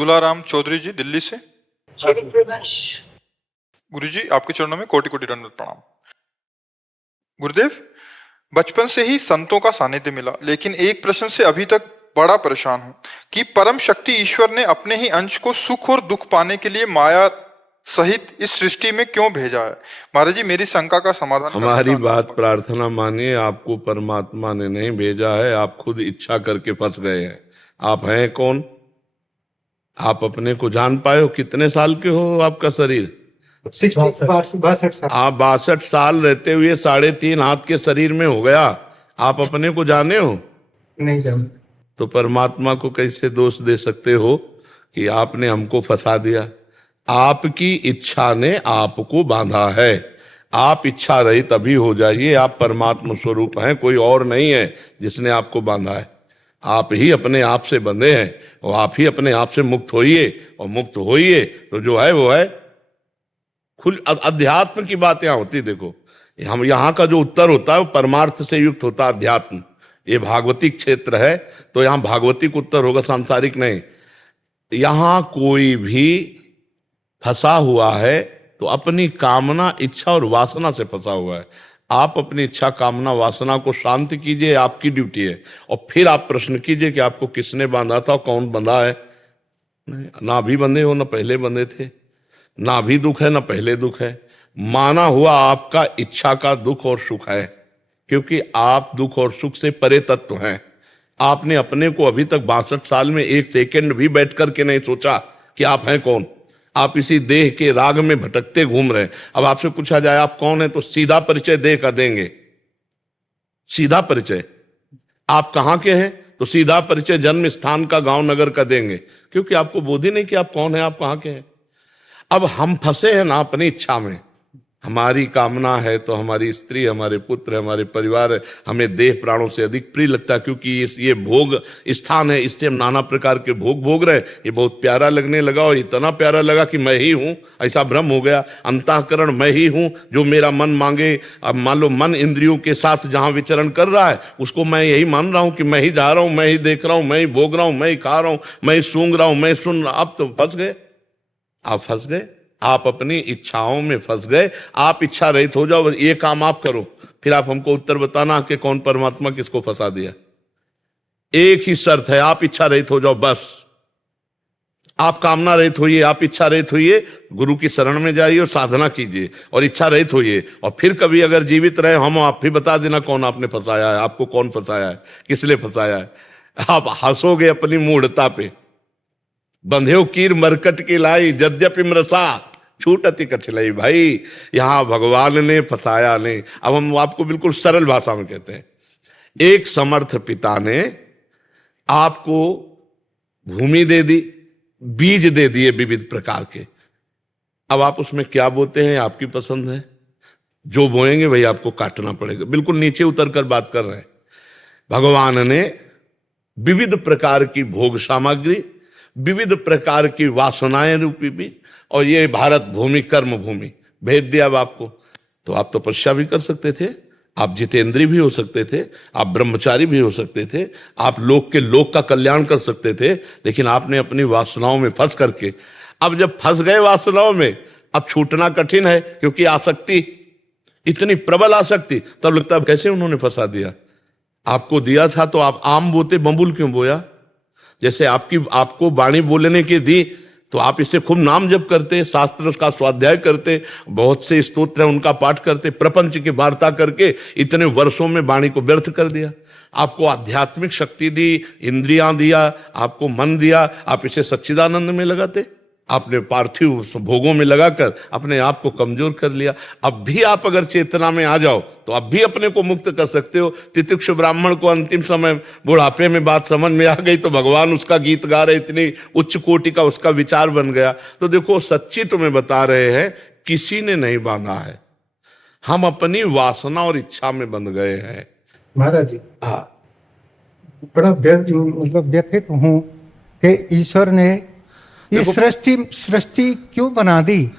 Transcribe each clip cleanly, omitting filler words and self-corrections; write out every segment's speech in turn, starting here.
तुलाराम चौधरी जी दिल्ली से। गुरुजी, गुरु जी आपके चरणों में कोटि कोटि दंडवत प्रणाम। गुरुदेव, बचपन से ही संतों का सानिध्य मिला, लेकिन एक प्रश्न से अभी तक बड़ा परेशान हूं कि परम शक्ति ईश्वर ने अपने ही अंश को सुख और दुख पाने के लिए माया सहित इस सृष्टि में क्यों भेजा है? महाराज जी, मेरी शंका का समाधान हमारी बात प्रार्थना मानिए, आपको परमात्मा ने नहीं भेजा है, आप खुद इच्छा करके फंस गए हैं। आप हैं कौन? आप अपने को जान पाए हो? कितने साल के हो? आपका शरीर 62 साल। आप 62 साल रहते हुए 3.5 हाथ के शरीर में हो गया। आप अपने को जाने हो? नहीं जान। तो परमात्मा को कैसे दोष दे सकते हो कि आपने हमको फंसा दिया? आपकी इच्छा ने आपको बांधा है। आप इच्छा रही तभी हो जाइए। आप परमात्मा स्वरूप हैं, कोई और नहीं है जिसने आपको बांधा है। आप ही अपने आप से बंधे हैं और आप ही अपने आप से मुक्त होइए, और मुक्त होइए तो जो है वो है। खुल अध्यात्म की बात यहाँ होती, देखो हम यहाँ का जो उत्तर होता है वो परमार्थ से युक्त होता है। अध्यात्म ये भागवतिक क्षेत्र है, तो यहाँ भागवतिक उत्तर होगा, सांसारिक नहीं। यहाँ कोई भी फंसा हुआ है तो अपनी कामना, इच्छा और वासना से फंसा हुआ है। आप अपनी इच्छा, कामना, वासना को शांत कीजिए, आपकी ड्यूटी है। और फिर आप प्रश्न कीजिए कि आपको किसने बांधा था, कौन बंधा है। ना अभी बंधे हो, ना पहले बंधे थे। ना अभी दुख है, ना पहले दुख है। माना हुआ आपका इच्छा का दुख और सुख है, क्योंकि आप दुख और सुख से परे तत्व हैं। आपने अपने को अभी तक 62 साल में एक सेकंड भी बैठ करके नहीं सोचा कि आप हैं कौन। आप इसी देह के राग में भटकते घूम रहे हैं। अब आपसे पूछा जाए आप कौन है, तो सीधा परिचय देह का देंगे। सीधा परिचय आप कहाँ के हैं, तो सीधा परिचय जन्म स्थान का, गांव नगर का देंगे, क्योंकि आपको बोध ही नहीं कि आप कौन है, आप कहाँ के हैं। अब हम फंसे हैं ना अपनी इच्छा में। हमारी कामना है तो हमारी स्त्री, हमारे पुत्र, हमारे परिवार हमें देह प्राणों से अधिक प्रिय लगता है, क्योंकि ये भोग स्थान है, इससे हम नाना प्रकार के भोग भोग रहे। ये बहुत प्यारा लगने लगा, और इतना प्यारा लगा कि मैं ही हूँ, ऐसा भ्रम हो गया। अंतःकरण मैं ही हूँ, जो मेरा मन मांगे। अब मान लो मन इंद्रियों के साथ जहाँ विचरण कर रहा है, उसको मैं यही मान रहा हूँ कि मैं ही जा रहा हूँ, मैं ही देख रहा हूँ, मैं ही भोग रहा हूँ, मैं ही खा रहा हूँ, मैं ही सूंघ रहा हूँ, मैं सुन रहा हूँ। अब तो फंस गए, आप फंस गए। आप अपनी इच्छाओं में फंस गए। आप इच्छा रहित हो जाओ, ये काम आप करो, फिर आप हमको उत्तर बताना कि कौन परमात्मा किसको फंसा दिया। एक ही शर्त है, आप इच्छा रहित हो जाओ बस। आप कामना रहित होइए, आप इच्छा रहित होइए, गुरु की शरण में जाइए और साधना कीजिए और इच्छा रहित होइए। और फिर कभी अगर जीवित रहे हम, आप भी बता देना कौन आपने फंसाया है, आपको कौन फंसाया है, किस लिए फंसाया है। आप हंसोगे अपनी मूढ़ता पे। बंधेव कीर मरकट की लाई, यद्यपि मृषा छूटती कठिलाई। भाई यहां भगवान ने फंसाया नहीं। अब हम आपको बिल्कुल सरल भाषा में कहते हैं, एक समर्थ पिता ने आपको भूमि दे दी, बीज दे दिए विविध प्रकार के। अब आप उसमें क्या बोते हैं आपकी पसंद है, जो बोएंगे वही आपको काटना पड़ेगा। बिल्कुल नीचे उतर कर बात कर रहे हैं। भगवान ने विविध प्रकार की भोग सामग्री, विविध प्रकार की वासनाएं रूपी बीज, और ये भारत भूमि, कर्म भूमि भेज दिया अब आपको। तो आप तपस्या भी कर सकते थे, आप जितेंद्री भी हो सकते थे, आप ब्रह्मचारी भी हो सकते थे, आप लोक के लोक का कल्याण कर सकते थे, लेकिन आपने अपनी वासनाओं में फंस करके, अब जब फंस गए वासनाओं में, अब छूटना कठिन है, क्योंकि आसक्ति इतनी प्रबल आसक्ति। तब लगता है कैसे उन्होंने फंसा दिया। आपको दिया था तो आप आम बोते, बबूल क्यों बोया। जैसे आपको वाणी बोलने की दी तो आप इससे खूब नाम जप करते, शास्त्र का स्वाध्याय करते, बहुत से स्तोत्र उनका पाठ करते, प्रपंच की वार्ता करके इतने वर्षों में वाणी को व्यर्थ कर दिया। आपको आध्यात्मिक शक्ति दी, इंद्रियां दिया, आपको मन दिया, आप इसे सच्चिदानंद में लगाते। आपने पार्थिव भोगों में लगाकर अपने आप को कमजोर कर लिया। अब भी आप अगर चेतना में आ जाओ तो अब भी अपने को मुक्त कर सकते हो। तितिक्षु ब्राह्मण को अंतिम समय बुढ़ापे में बात समझ में आ गई तो भगवान उसका गीत गा रहे, इतनी उच्च कोटि का उसका विचार बन गया। तो देखो, सच्ची तुम्हें बता रहे हैं, किसी ने नहीं बांधा है, हम अपनी वासना और इच्छा में बंध गए हैं। महाराज जी, हाँ, बड़ा व्यथित हूँ कि ईश्वर ने ये सृष्टि क्यों बना दी।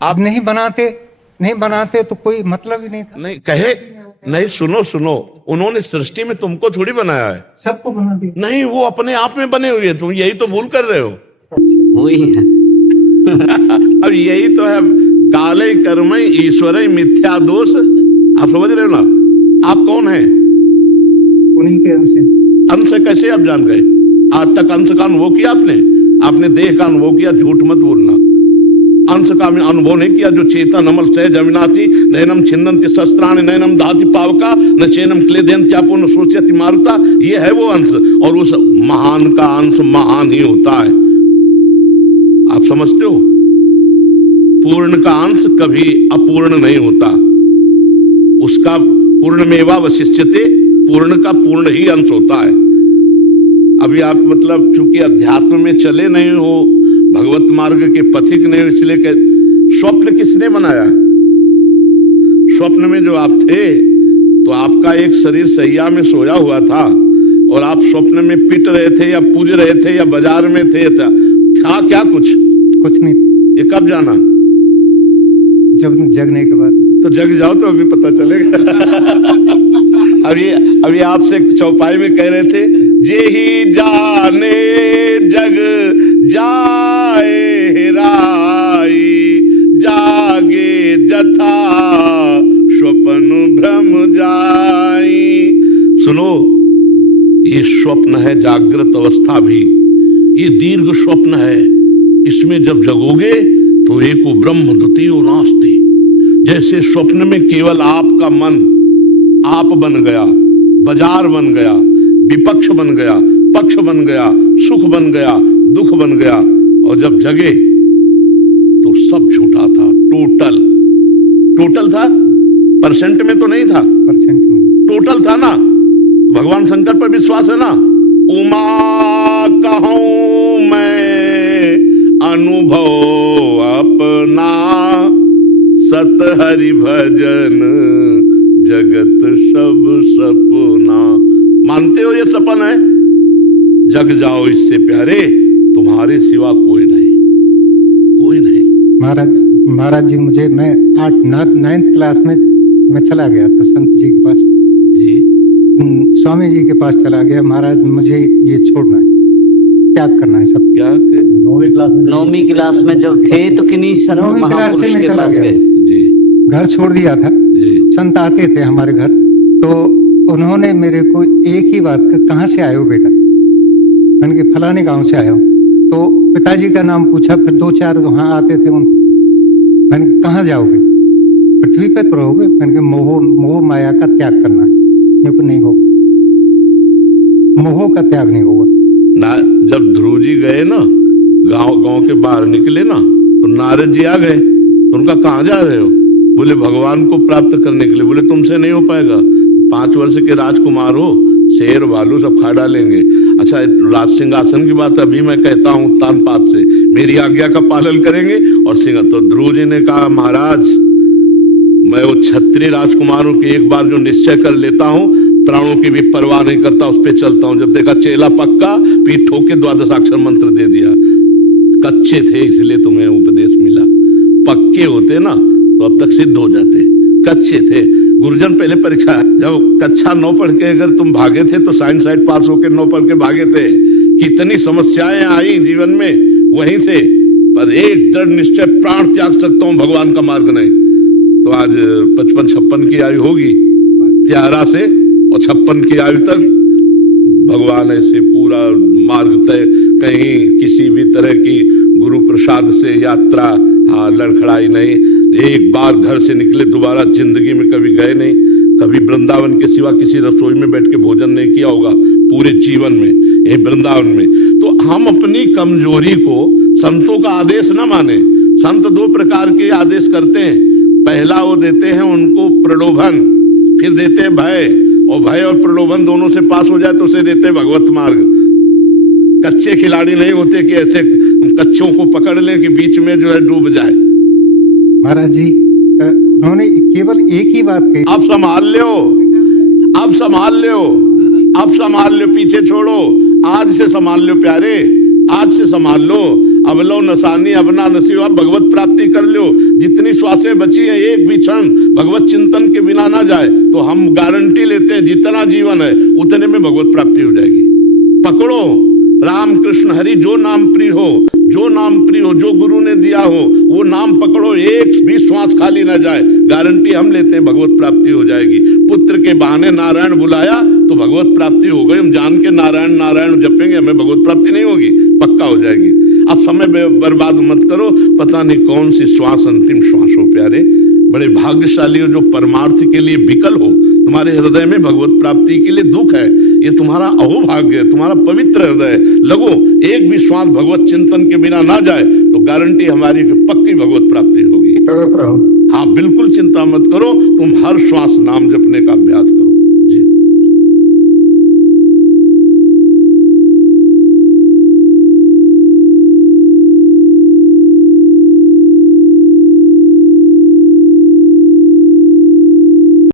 आप नहीं बनाते तो कोई मतलब ही नहीं था। नहीं कहे, नहीं सुनो, उन्होंने सृष्टि में तुमको थोड़ी बनाया है, सबको बना दिया। नहीं, वो अपने आप में बने हुए हैं, तुम यही तो भूल कर रहे हो। अच्छा। हुई है। अब यही तो है, काले कर्म ईश्वर मिथ्या दोष। आप समझ रहे हो ना? आप कौन हैं? उन्हीं के अंश हैं। अंश कैसे आप जान गए? आज तक अंश का अनुभव किया आपने देह का अनुभव किया, झूठ मत बोलना। अंश का अनुभव नहीं किया। जो चेतन अमल सहज अविनाशी नैनम छिन्नन्ति शस्त्राणि नैनम दहति पावका न चैनम क्लेदयन्त्यापो न शोच्यति मारुता, ये है वो अंश। और उस महान का अंश महान ही होता है। आप समझते हो? पूर्ण का अंश कभी अपूर्ण नहीं होता। उसका पूर्णमेवावशिष्यते, पूर्ण का पूर्ण ही अंश होता है। अभी आप मतलब चूंकि अध्यात्म में चले नहीं हो, भगवत मार्ग के पथिक नहीं हो, इसलिए स्वप्न किसने बनाया? स्वप्न में जो आप थे तो आपका एक शरीर सैया में सोया हुआ था और आप स्वप्न में पिट रहे थे या पूज रहे थे या बाजार में थे, था क्या कुछ नहीं। ये कब जाना? जब जगने के बाद। तो जग जाओ तो अभी पता चलेगा। अभी आपसे चौपाई में कह रहे थे, जे ही जाने जग जाए हेराई, जागे जथा स्वप्न भ्रम जाई। सुनो, ये स्वप्न है जागृत अवस्था भी, ये दीर्घ स्वप्न है। इसमें जब जगोगे तो एको ब्रह्म द्वितीयो नास्ति। जैसे स्वप्न में केवल आपका मन आप बन गया, बाजार बन गया, विपक्ष बन गया, पक्ष बन गया, सुख बन गया, दुख बन गया, और जब जगे तो सब झूठा था। टोटल था, परसेंट में तो नहीं था, परसेंट में टोटल था ना। भगवान शंकर पर विश्वास है ना? उमा कहूं मैं अनुभव अपना, सत हरि भजन जगत सब सपना। मानते हो ये सपन है? जग जाओ इससे प्यारे, तुम्हारे सिवा कोई नहीं। महाराज जी, मुझे मैं 9th क्लास में मैं चला गया था संत जी के पास जी, स्वामी जी के पास चला गया। महाराज मुझे ये छोड़ना है, त्याग करना है सब। क्या 9वीं क्लास में जब थे तो किन्हीं संत 9वीं क्लास से महापुरुष मैं के चला पास गया। गए। जी घर छोड़ दिया था। जी संत आते थे हमारे घर, तो उन्होंने मेरे को एक ही बात, कहाँ से आए हो बेटा? मैंने कहा फलाने गांव से आया हूँ। तो पिताजी का नाम पूछा, फिर 2-4 वहां आते थे। मैंने कहाँ जाओगे? पृथ्वी पर रहोगे। मैंने कहा मोह माया का त्याग करना है। नहीं होगा, मोह का त्याग नहीं होगा ना। जब ध्रुव जी गए ना, गांव के बाहर निकले ना, तो नारद जी आ गए। तो उनका कहाँ जा रहे हो? बोले भगवान को प्राप्त करने के लिए। बोले तुमसे नहीं हो पाएगा, 5 वर्ष के राजकुमार हो, शेर भालू सब खा डालेंगे। अच्छा, राज सिंहासन की बात अभी मैं कहता हूँ तानपात से, मेरी आज्ञा का पालन करेंगे और सिंह। तो ध्रुव जी ने कहा, महाराज मैं वो क्षत्रिय राजकुमारों की एक बार जो निश्चय कर लेता हूँ, प्राणों की भी परवाह नहीं करता, उस पर चलता हूँ। जब देखा चेला पक्का, पीठ ठोक के 12 मंत्र दे दिया। कच्चे थे इसलिए तुम्हें उपदेश मिला, पक्के होते ना तो अब तक सिद्ध हो जाते। कच्चे थे। गुरुजन पहले परीक्षा, जब कक्षा 9 पढ़ के अगर तुम भागे थे तो साइंस साइड पास होकर 9 पढ़ के भागे थे। कितनी समस्याएं आई जीवन में वहीं से, पर एक दृढ़ निश्चय, प्राण त्याग सकता हूं, भगवान का मार्ग नहीं। तो आज 55-56 की आयु होगी, 11 से और 56 की आयु तक भगवान ऐसे पूरा मार्ग तय, कहीं किसी भी तरह की गुरु प्रसाद से यात्रा लड़खड़ाई नहीं। एक बार घर से निकले, दोबारा जिंदगी में कभी गए नहीं, कभी वृंदावन के सिवा किसी रसोई में बैठ के भोजन नहीं किया होगा पूरे जीवन में, यही वृंदावन में। तो हम अपनी कमजोरी को संतों का आदेश न माने। संत 2 प्रकार के आदेश करते हैं। पहला वो देते हैं उनको प्रलोभन, फिर देते हैं भय, और भय और प्रलोभन दोनों से पास हो जाए तो उसे देते हैं भगवत मार्ग। कच्चे खिलाड़ी नहीं होते कि ऐसे कच्चों को पकड़ लें कि बीच में जो है डूब जाए। महाराज जी उन्होंने केवल एक ही बात कही, आप संभाल लो, आप संभाल लो, आप संभाल लो, पीछे छोड़ो, आज से संभाल लो प्यारे, आज से संभाल लो। अब लो नसानी अपना नसीब, आप भगवत प्राप्ति कर लो। जितनी श्वासें बची हैं, एक भी क्षण भगवत चिंतन के बिना ना जाए तो हम गारंटी लेते हैं जितना जीवन है उतने में भगवत प्राप्ति हो जाएगी। पकड़ो, राम कृष्ण हरि जो नाम प्रिय हो, जो नाम गारंटी हम लेते हैं भगवत प्राप्ति हो जाएगी। पुत्र के बहाने नारायण बुलाया तो भगवत प्राप्ति हो गई। हम जान के नारायण नारायण जपेंगे, हमें भगवत प्राप्ति नहीं होगी, पक्का हो जाएगी। अब समय बर्बाद मत करो, पता नहीं कौन सी श्वास अंतिम श्वास हो प्यारे। बड़े भाग्यशाली हो जो परमार्थ के लिए विकल हो। तुम्हारे हृदय में भगवत प्राप्ति के लिए दुख है, ये तुम्हारा अहोभाग्य है, तुम्हारा पवित्र हृदय है। लगो, एक भी श्वास भगवत चिंतन के बिना ना जाए तो गारंटी हमारी कि पक्की भगवत प्राप्ति होगी। हाँ, बिल्कुल चिंता मत करो, तुम हर श्वास नाम जपने का अभ्यास करो।